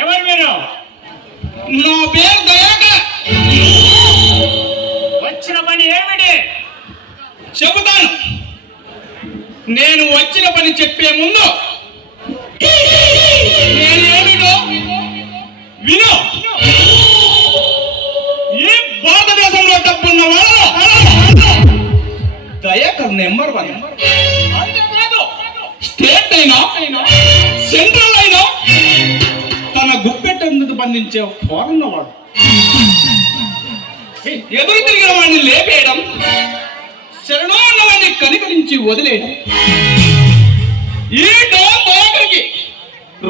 ఎవరు మీరు? నా పేరు దయాకర్. వచ్చిన పని ఏమిటి? చెబుతాను. నేను వచ్చిన పని చెప్పే ముందు నేనేమిటో విను. ఈ భారతదేశంలో డబ్బున్న వాళ్ళు దయాకర్ నెంబర్ 1. అంతేకాదు, స్టేట్ అయినా సెంట్రల్ అయినా తన గుప్పెట్టెందుకు బంధించే ఫారెన్ వాడు. ఎదురు తిరిగిన వాడిని లేపేయడం, శరణో ఉన్నవాడిని కనికరించి వదిలేయడం ఈ దయాకర్కి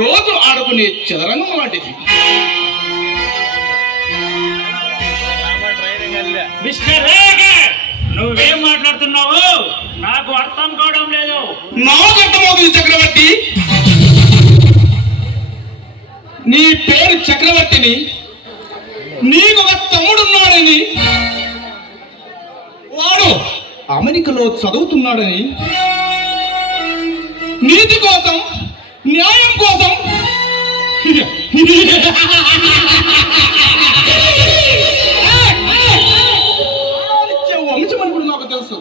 రోజు ఆడుకునే చదరంగం లాంటిది. మిస్టర్ దయాకర్, నువ్వేం మాట్లాడుతున్నావు? నాకు అర్థం కావడం లేదు. నాకు అర్థమవుతుంది చక్రవర్తి. నీ పేరు చక్రవర్తిని, నీకు ఒక తమ్ముడున్నాడని, వాడు అమెరికాలో చదువుతున్నాడని, నీతి కోసం న్యాయం కోసం వంశం అని కూడా నాకు తెలుసు.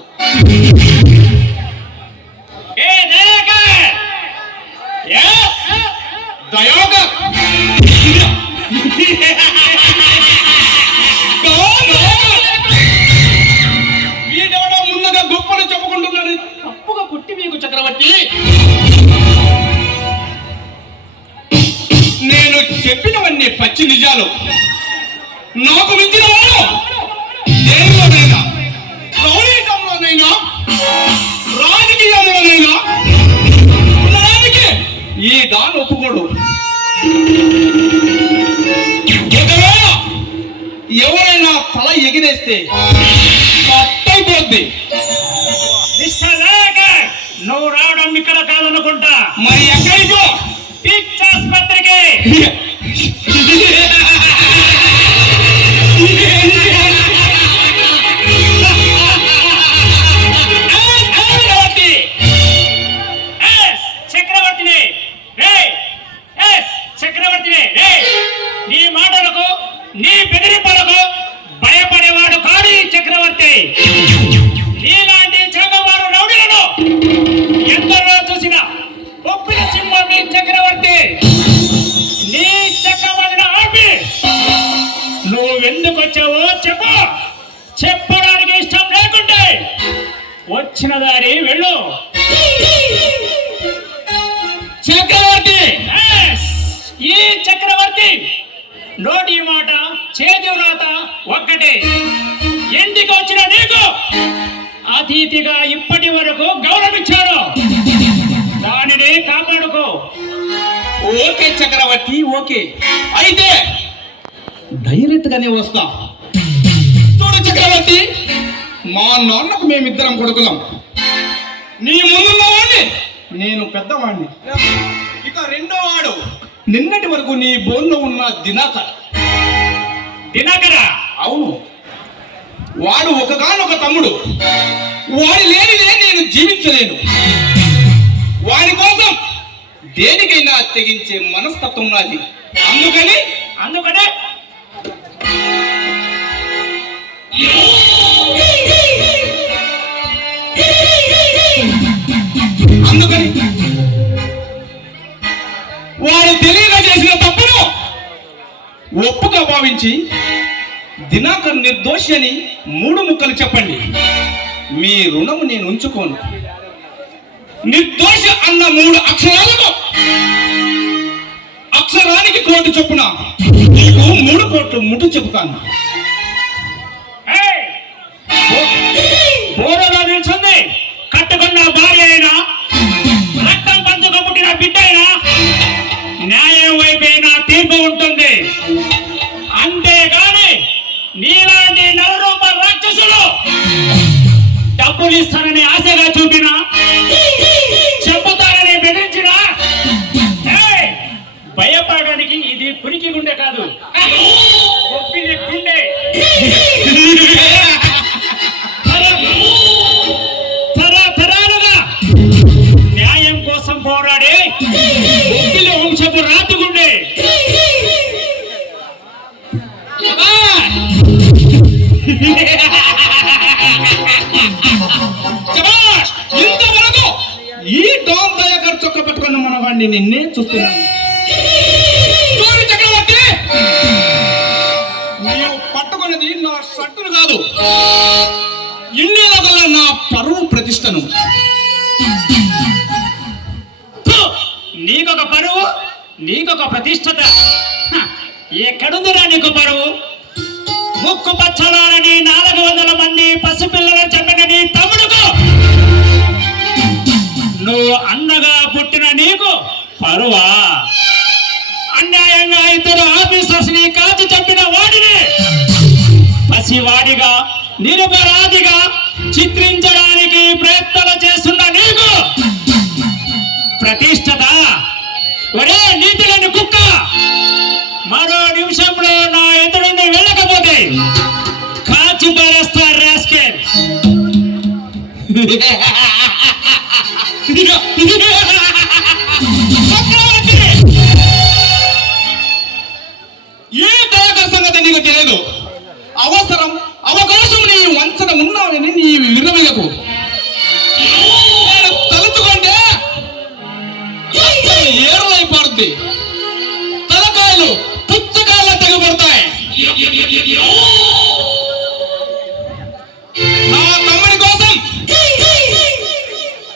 దయాకర్ వీడెవడో ముందుగా గొప్పలు చెప్పుకుంటున్నాడు తప్పుగా కొట్టి మీకు చక్రవర్తి. నేను చెప్పినవన్నీ పచ్చి నిజాలు. నాకు మించిన వాడు దేనిలోనైనా, రౌడీకంలోనైనా, రాజకీయంలోనైనా ఉండడానికి ఈ దాన్ని ఒప్పుకోడు. ఒకవేళ ఎవరైనా తల ఎగిరేస్తే కట్టయిపోద్ది. నువ్వు రావడం ఇక్కడ కాదనుకుంటా. మరి ఎక్కడికో పిచ్చాస్పత్రికి. చక్రవర్తిని నీ మాటలకు నీ బెదిరింపులకు భయపడేవాడు కాదు ఈ చక్రవర్తి. నీలాంటి చెగవాడు రౌడీలను ఎందరో చూసిన ఒప్పిన సింహం నీ చక్రవర్తి. నీ చక్రవర్తిని ఆపి నువ్వెందుకు వచ్చావో చెప్పు. చెప్పడానికి ఇష్టం లేకుంటే వచ్చిన దారి వెళ్ళు. చక్రవర్తి, ఈ చక్రవర్తి నోటి మాట చేతి వ్రాత ఒక్కటే. ఇంటికి వచ్చిన నీకు అతిథిగా ఇప్పటి వరకు గౌరవించాడు. దానిని కాపాడుకో. ఓకే చక్రవర్తి, ఓకే. అయితే డైరెక్ట్ గానే వస్తా. చూడు చక్రవర్తి, మా నాన్నకు మేమిద్దరం కొడుకులం. నీ ముందున్నవాడిని నేను పెద్దవాడిని. ఇక రెండో వాడు నిన్నటి వరకు నీ బోన్లో ఉన్న దినాకర్. దినాకరా? అవును, వాడు ఒకగానొక తమ్ముడు. వాడి లేనిదే నేను జీవించలేను. వాడి కోసం దేనికైనా తెగించే మనస్తత్వం నాది. అందుకని అందుకనే వాడు తెలియక చేసిన తప్పును ఒప్పుగా భావించి దినాకర్ నిర్దోషి అని 3 ముక్కలు చెప్పండి. మీ రుణము నేను ఉంచుకోను. నిర్దోషి అన్న 3 అక్షరాలకు అక్షరానికి కోటి చొప్పున నీకు 3 కోట్లు ముట్టు చెబుతాను. బోరగా నిల్చుంది కట్టుకున్న భార్య అయినా, రక్తం పంచుకు పుట్టిన బిడ్డ అయినా, న్యాయం వైపైనా తీర్పు ఉంటుంది. అంతేగాని నీలాంటి నరరూప రాక్షసులు డబ్బులు ఇస్తానని ఆశగా చూపినా, చెప్పుతానని బెదిరించినా భయపడడానికి ఇది పురికి గుండె కాదు, గొప్పిలి గుండె. తరతరాలుగా న్యాయం కోసం పోరాడే గొప్పిలి వంశపు రాతుగుండె. నుండి నిన్నే చూస్తున్నాను. సూర్య చక్రవర్తి, నీవు పట్టుకున్నది నా షట్టును కాదు, ఇన్నేళ్ళ గల నా పరువు ప్రతిష్టను. నీకొక పరువు, నీకొక ప్రతిష్టత. ఎక్కడుందిరా నీకు పరువు? ముక్కు పచ్చలారని 400 మంది పసిపిల్లలను చంపిన నీ తమ్ముడుకు నువ్వు అన్నగా పుట్టిన నీకు పరువా? అన్యాయంగా 2 ఆఫీసర్స్ ని కాల్చి చంపిన వాడిని పసివాడిగా నిరపరాధిగా చిత్రించడానికి ప్రయత్నాలు చేస్తున్న నీకు ప్రతిష్టత? ఒరే నీతి లేని కుక్క, మరో నిమిషంలో నా ఎదురుండి వెళ్ళకపోతే కాచి పారేస్తారు రాస్కెల్. ఏ దయాకర సంగతి నీకు తెలియదు. అవకాశం నీ వంచన ఉన్నావని నీ విరమయ్యకు తలుచుకుంటే ఏరులైపోద్ది, తలకాయలు పుచ్చకాయల తెగబడతాయి. నా తమ్ముడి కోసం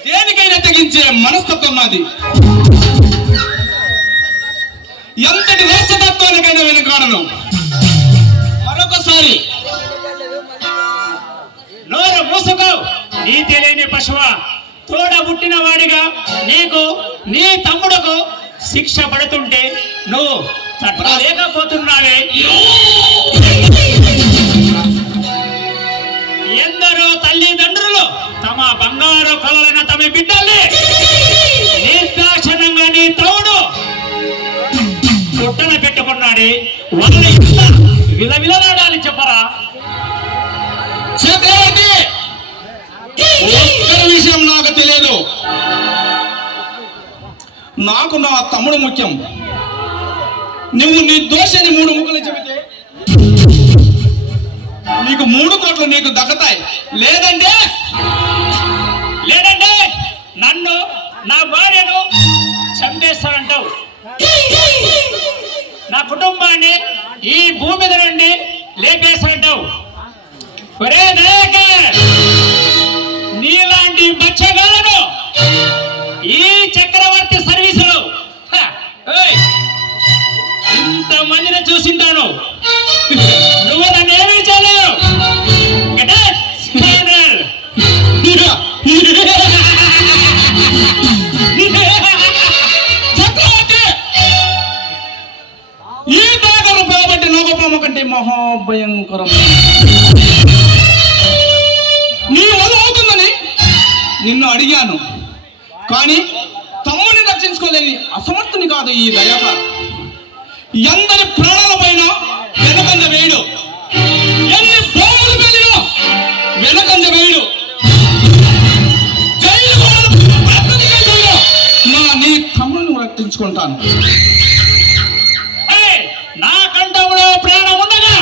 దేనికైనా తెగించే మనస్తత్వం నాది. ఎంతటి రోషతత్వానికైనా వెనుకాడను. మరొకసారి నోరు మూసుకో, నీతి లేని పశువ. తోడ పుట్టిన వాడిగా నీకు నీ తమ్ముడుకు శిక్ష పడుతుంటే నువ్వు తట్టుకోలేకపోతున్నావే. ఎందరో తల్లిదండ్రులు తమ బంగారు కలలైన తమ బిడ్డల్ని నిర్దాక్షిణ్యంగా నీ తమ్ముడు పుట్టన పెట్టుకున్నాడే, వాళ్ళ ఇంత విలవిలలాడాలి చెప్పరా? చక్రవర్తి, ఒక్క విషయం నాకు తెలియదు. నాకు నా తమ్ముడు ముఖ్యం. నువ్వు నీ దోషాన్ని 3 ముక్కలు చెబితే నీకు 3 కోట్లు నీకు దక్కుతాయి. లేదంటే నన్ను నా భార్యను చంపేస్తానంటావు. నా కుటుంబాన్ని ఈ భూమి మీద నుండి లేపేస్తానంటావు. ఒరే దయాకర్, నీలాంటి బచ్చగాలను ఈ చక్రవర్తి సర్వీసులో ఇంతమందిని చూసింటాను. నువ్వు నన్ను ఏమీ చేయలేవు. చక్రవర్తి, ఈ దాగలు పోబట్టి నోగపాము కంటే మహాభయంకరం. నీ వల్ల అవుతుందని నిన్ను అడిగాను, కానీ తమ్ముని రక్షించుకోలేని అసమర్థుని కాదు ఈ దయాకర్. ఎందరి ప్రాణాల పైన వెనకంజ వేయుడు, ఎన్ని భూములు పెళ్ళినో వెనకంజ వేయుడు, నీ తమ్ముని రక్షించుకుంటాను. నా కంఠంలో ప్రాణం ఉండగా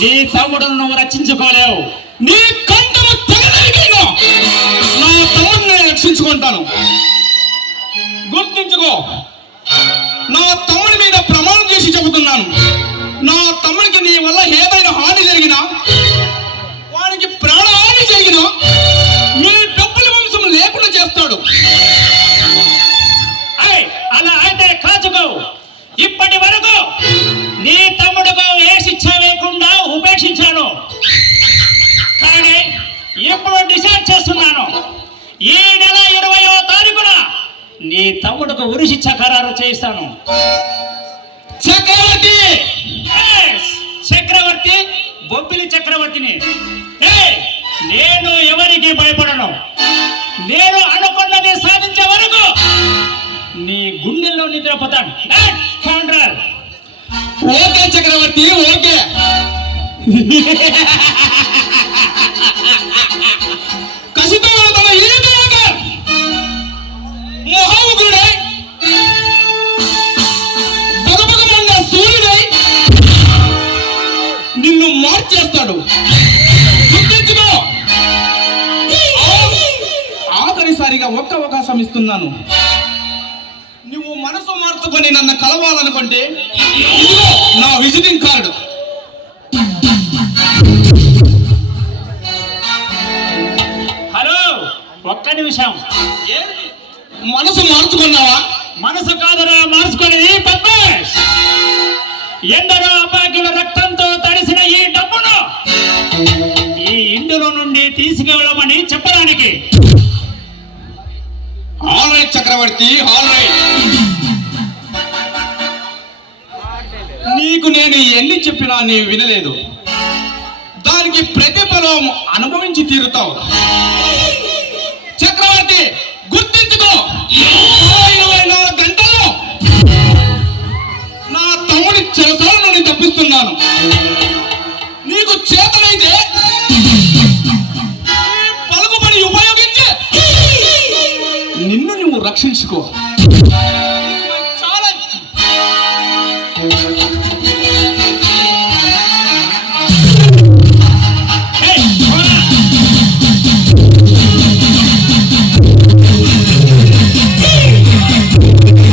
నీ తమ్ముడును నువ్వు రక్షించుకోలేవు. నీ కంఠము తెగనరికైనా నా తమ్ముడిని రక్షించుకుంటాను. గుర్తించుకో, నా తమ్ముడి మీద ప్రమాణం చేసి చెబుతున్నాను. నా తమ్ముడికి నీ వల్ల ఏదైనా హాని జరిగినా, వానికి ప్రాణహాని జరిగినా నీ డబ్బుల వంశం లేకుండా చేస్తాడు. అలా అయితే కాచుకో. ఇప్పటి వరకు నీ తమ్ముడుకు ఏ శిక్ష లేకుండా ఉపేక్షించాను, కానీ ఇప్పుడు డిసైడ్ చేస్తున్నాను. ఈ నెల 20వ తారీఖున నీ తమ్ముడుకు ఉరి శిక్ష ఖరారు చేస్తాను. చక్రవర్తి, చక్రవర్తి, బొబ్బిలి చక్రవర్తిని. నేను ఎవరికి భయపడను. నేను అనుకున్నది సాధించే వరకు నీ గుండెల్లో నిద్రపోతాను. ఓకే చక్రవర్తి, ఓకే. కసితో తన ఈ దయాకర్ మహాముఖుడై బగబగమండ సూర్యుడై నిన్ను మార్చేస్తాడు. గుర్తించుకో. ఆఖరిసారిగా ఒక్క అవకాశం ఇస్తున్నాను. మనసు మార్చుకొని నన్ను కలవాలనుకుంటే ఇదిగో నా విజిటింగ్ కార్డు. హలో, ఒక్క నిమిషం. మనసు మార్చుకున్నావా? మనసు కాదురా మార్చుకునేది పద్మేష్. ఎందరో అపాకుల రక్తంతో తడిసిన ఈ డబ్బును ఈ ఇంటిలో నుండి తీసుకెళ్ళమని చెప్పడానికి. ఆల్ రైట్ చక్రవర్తి, ఆల్ రైట్. నీకు నేను ఎన్ని చెప్పినా నీ వినలేదు. దానికి ప్రతిఫలం అనుభవించి తీరుతావు. చక్రవర్తి గుర్తించుకో, 24 గంటలు నా తమ్ముడి చెరసాల నుండి తప్పిస్తున్నాను. నీకు చేతనైతే పలుకుబడి ఉపయోగించి నిన్ను నువ్వు రక్షించుకో.